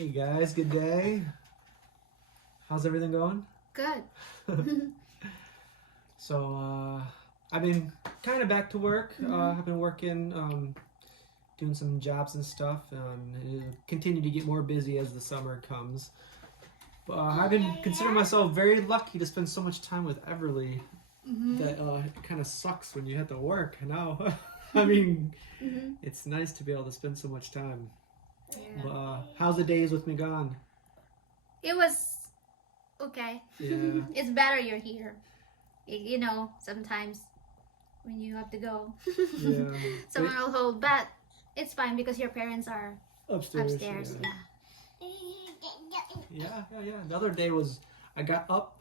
Hey guys, good day. How's everything going? Good. So, I've been kind of back to work. I've been working, doing some jobs and stuff, and it'll continue to get more busy as the summer comes. I've been considering myself very lucky to spend so much time with Everly that it kind of sucks when you have to work now. I mean, it's nice to be able to spend so much time. Yeah. How's the days with me gone? It was okay. Yeah. It's better you're here. You know, sometimes when you have to go, Yeah. someone will hold. But it's fine because your parents are Upstairs. Yeah. The other day was I got up.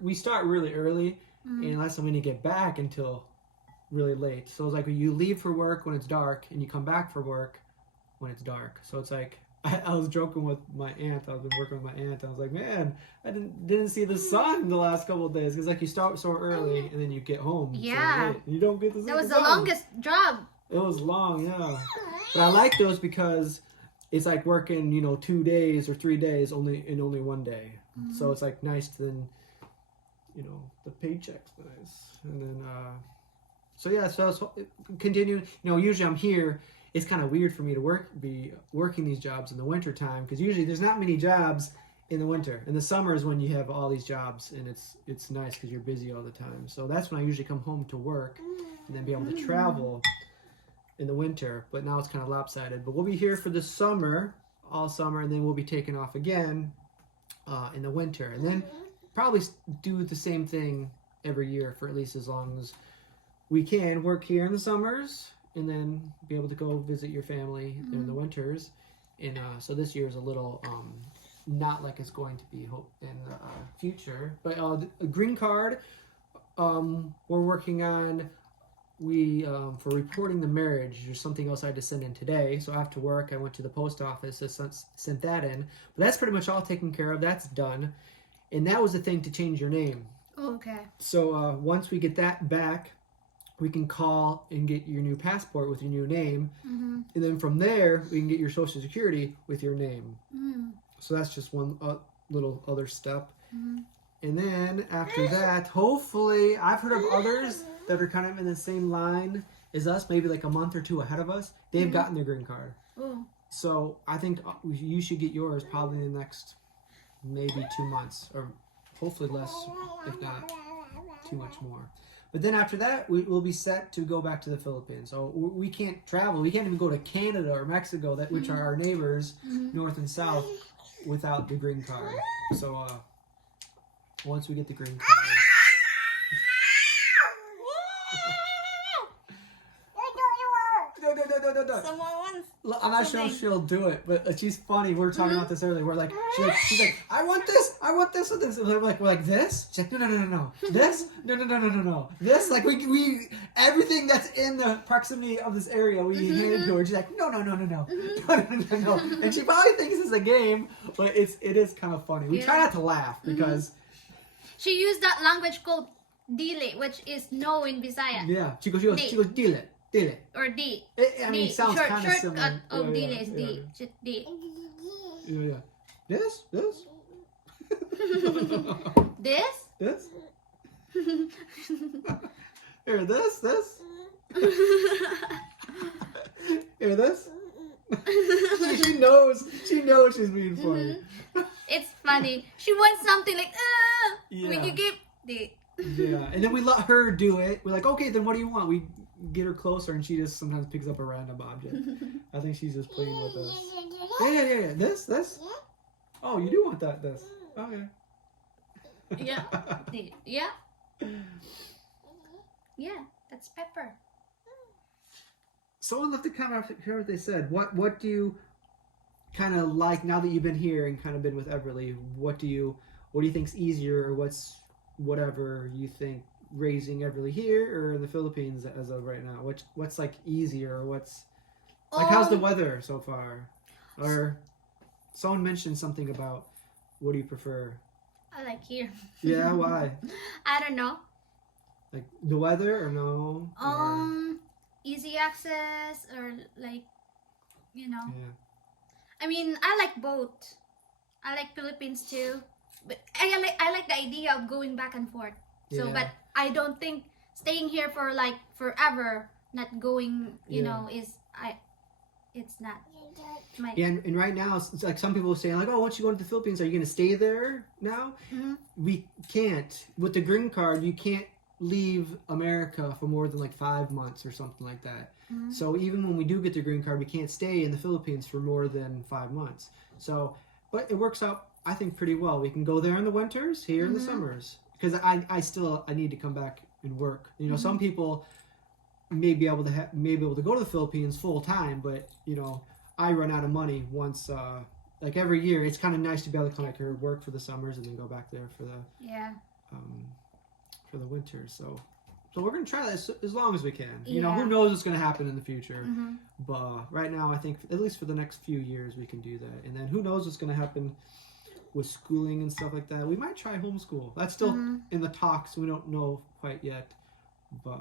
We start really early, and last time we didn't get back until really late. So it's like you leave for work when it's dark, and you come back for work when it's dark. So it's like I was joking with my aunt. I've been working with my aunt. I was like, man, I didn't see the sun the last couple of days because like you start so early and then you get home. Yeah. So late, and you don't get to see That was the the sun. longest job. It was long, yeah. But I like those because it's like working, 2 days or 3 days only one day. So it's like nice to then, the paycheck's nice. And then, so continue. Usually I'm here. It's kind of weird for me to be working these jobs in the winter time because usually there's not many jobs in the winter. In the summer is when you have all these jobs and it's nice because you're busy all the time. So that's when I usually come home to work and then be able to travel in the winter. But now it's kind of lopsided. But we'll be here for the summer, all summer, and then we'll be taking off again in the winter. And then probably do the same thing every year for at least as long as we can. Work here in the summers and then be able to go visit your family in the winters. And so this year is a little not like it's going to be in the future. But a green card we're working on. For reporting the marriage, there's something else I had to send in today. So after work, I went to the post office and sent that in. But that's pretty much all taken care of. That's done. And that was the thing to change your name. Okay. So once we get that back, we can call and get your new passport with your new name. And then from there, we can get your Social Security with your name. So that's just one little other step. And then after that, hopefully, I've heard of others that are kind of in the same line as us, maybe like a month or two ahead of us. They've gotten their green card. So I think you should get yours probably in the next maybe 2 months, or hopefully less, if not too much more. But then after that, we'll be set to go back to the Philippines. So we can't travel. We can't even go to Canada or Mexico, which are our neighbors, north and south, without the green card. So once we get the green card. Someone wants. I'm not sure if she'll do it, but she's funny. We were talking about this earlier. She's like, I want this with this. And we're like this. She's like, no. This, no. This, like we everything that's in the proximity of this area, we hand it to her. She's like, no. And she probably thinks it's a game, but it is kind of funny. We try not to laugh because She used that language called dili, which is no in Bisaya. yeah, she goes dile. Or D. It sounds kind of similar. Shortcut of dili is D. Just D. Yeah. This? This? Here, this? Here, this? She knows she's being funny. It's funny. She wants something like, when you give the. Yeah, and then we let her do it. We're like, okay, then what do you want? We get her closer, and she just sometimes picks up a random object. I think she's just playing with us. Yeah. This? Oh, you do want that, this. Okay. Yeah. Yeah. Yeah, that's pepper. Someone left a comment to hear what they said. What do you kind of like now that you've been here and kind of been with Everly? What do you think's easier, or whatever you think, raising Everly here or in the Philippines as of right now? What's like easier, or what's like how's the weather so far? Or someone mentioned something about what do you prefer? I like here. Yeah, why? I don't know. Like the weather or no? Easy access or like, Yeah. I mean, I like both. I like Philippines too, but I like the idea of going back and forth. So, Yeah. but I don't think staying here for like forever, not going, you Yeah. know, it's not my. Yeah, and right now, it's like some people are saying, like, oh, once you go to the Philippines, are you going to stay there now? Mhm. We can't. With the green card, you can't leave America for more than like 5 months or something like that. Mhm. So even when we do get the green card, we can't stay in the Philippines for more than 5 months. So, but it works out, I think, pretty well. We can go there in the winters, here in the Mhm. summers. Because I need to come back and work. You know, some Mhm. people may be able to go to the Philippines full time, but you know, I run out of money once. Like every year, it's kind of nice to be able to come back here and work for the summers and then go back there for the Yeah. winter. So we're gonna try this as long as we can. You know, Yeah. who knows what's gonna happen in the future? Mhm. But right now, I think at least for the next few years, we can do that. And then who knows what's gonna happen with schooling and stuff like that. We might try homeschool. That's still Mhm. in the talks. We don't know quite yet, but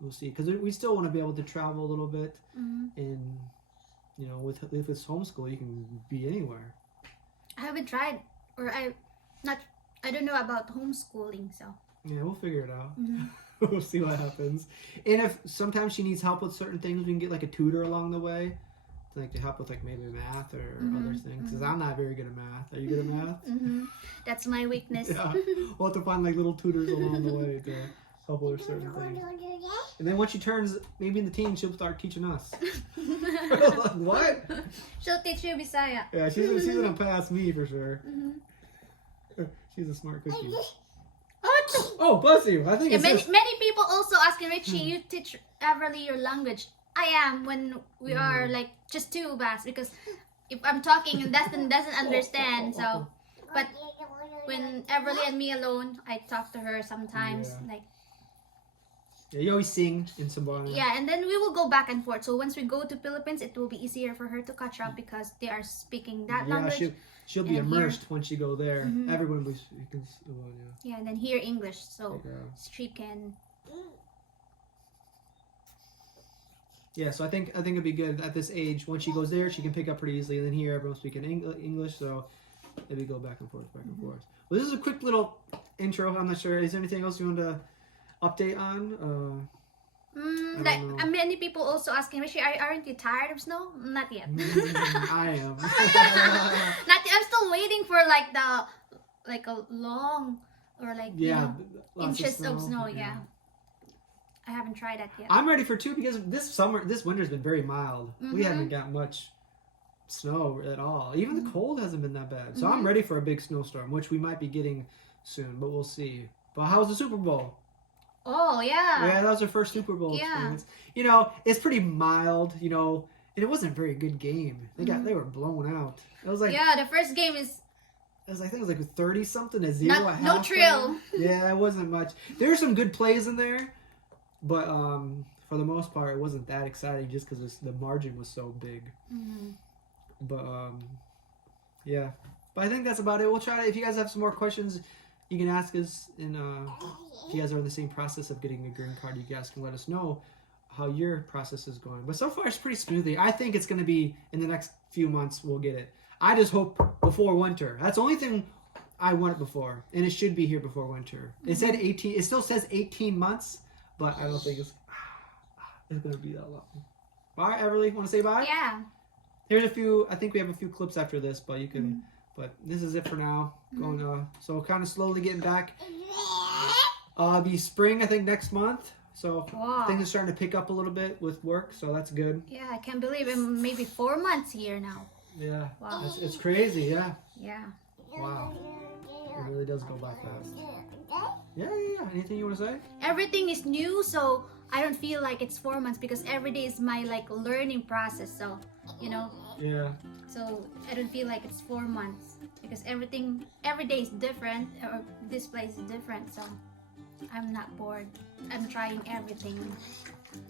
we'll see. Because we still want to be able to travel a little bit, Mhm. and you know, if it's homeschool, you can be anywhere. I haven't tried, or I don't know about homeschooling, so. Yeah, we'll figure it out. Mhm. We'll see what happens. And if sometimes she needs help with certain things, we can get like a tutor along the way, like to help with like maybe math or other things. Because I'm not very good at math. Are you good at math? Mhm. That's my weakness. Yeah. We'll have to find like little tutors along the way to help her with certain things. And then once she turns maybe in the teens, she'll start teaching us. Like, what? She'll teach you Bisaya. Yeah, she's gonna pass me for sure. Mhm. She's a smart cookie. Oh, bless you. I think Yeah, it's many people also asking, Richie, you teach Everly your language. I am when we are like just two of us, because if I'm talking and Dustin doesn't understand, so. But when Everly and me alone, I talk to her sometimes, Yeah. like. Yeah, you always sing in Cebuano. Yeah, and then we will go back and forth. So once we go to Philippines, it will be easier for her to catch up because they are speaking that language. She'll be And immersed once you go there. Mhm. Everyone will be speaking Cebuano. Yeah, and then hear English, so Yeah. she can. Yeah, so I think it'd be good at this age. Once she goes there, she can pick up pretty easily, and then here everyone's speaking English, so maybe go back and forth, back and forth. Well, this is a quick little intro. I'm not sure. Is there anything else you want to update on? Like know. many people also asking, Richie, aren't you tired of snow? Not yet. I am. Not yet. I'm still waiting for like a long or like lots inches of snow. Yeah. I haven't tried that yet. I'm ready for 2 because this winter's been very mild. We haven't got much snow at all. Even the cold hasn't been that bad. So I'm ready for a big snowstorm, which we might be getting soon, but we'll see. But how was the Super Bowl? Oh yeah. Yeah, that was our first Super Bowl experience. You know, it's pretty mild, you know, and it wasn't a very good game. They were blown out. It was like the first game is I think it was like 30 something to 0 at no halftime. thrill. Yeah, it wasn't much. There's some good plays in there, but for the most part, it wasn't that exciting just because the margin was so big. But yeah. But I think that's about it. We'll try to. If you guys have some more questions, you can ask us. And if you guys are in the same process of getting a green card, you guys can let us know how your process is going. But so far, it's pretty smoothly. I think it's going to be in the next few months we'll get it. I just hope before winter. That's the only thing I want it before, and it should be here before winter. It said 18. It still says 18 months, but I don't think it's going to be that long. Bye, Everly. Want to say bye? Yeah. Here's a few. I think we have a few clips after this, but you can. But this is it for now. Going so kind of slowly getting back. Be spring, I think, next month. So things are starting to pick up a little bit with work, so that's good. Yeah, I can't believe it. Maybe 4 months here now. Yeah. Wow. It's crazy. Yeah. Yeah. Wow. It really does go by fast. Yeah. Anything you want to say? Everything is new, so I don't feel like it's 4 months because every day is my like learning process. So, you know. Yeah. So I don't feel like it's 4 months because every day is different, or this place is different. So I'm not bored. I'm trying everything.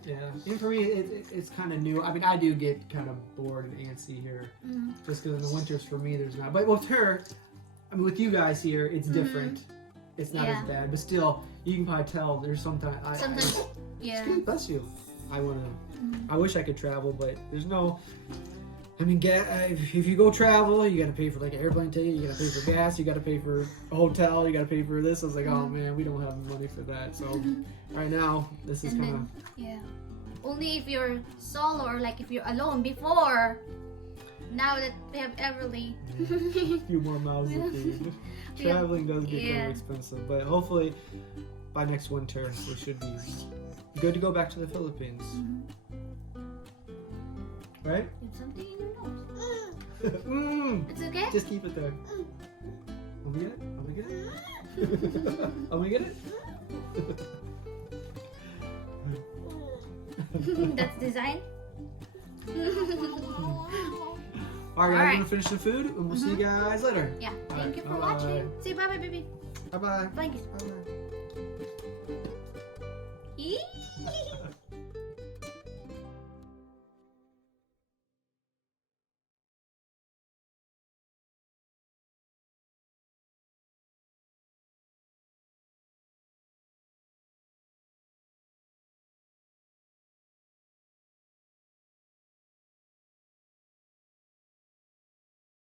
Yeah. And for me, it's kind of new. I mean, I do get kind of bored and antsy here, just because in the winters for me there's not. But with her, I mean, with you guys here, it's different. It's not as bad, but still, you can probably tell there's sometimes. Yeah. Bless you. I wish I could travel, but there's no. I mean, if you go travel, you got to pay for like an airplane ticket, you got to pay for gas, you got to pay for a hotel, you got to pay for this. I was like, oh man, we don't have money for that. So right now, this is And kind of yeah. Only if you're solo or like if you're alone before. Now that we have Everly. a few more mouths to feed. Traveling does get kind of expensive, but hopefully by next winter we should be good to go back to the Philippines. Right? It's something in your nose. It's okay? Just keep it there. Want me to get it? Want me to get it? Want me to get it? That's design. Alright, guys, I'm gonna finish the food and we'll see you guys later. Yeah. Thank you for Bye. watching. Say bye bye, baby. Bye bye. Bye.